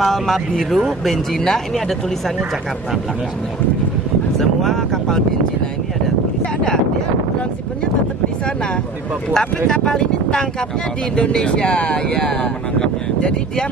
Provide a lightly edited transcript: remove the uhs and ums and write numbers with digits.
Kapal Mabiru, Benjina, ini ada tulisannya Jakarta belakangnya. Semua kapal Benjina ini ada tulisannya. Dia transipernya tetap di sana. Tapi kapal ini tangkapnya di Indonesia, ya. Jadi dia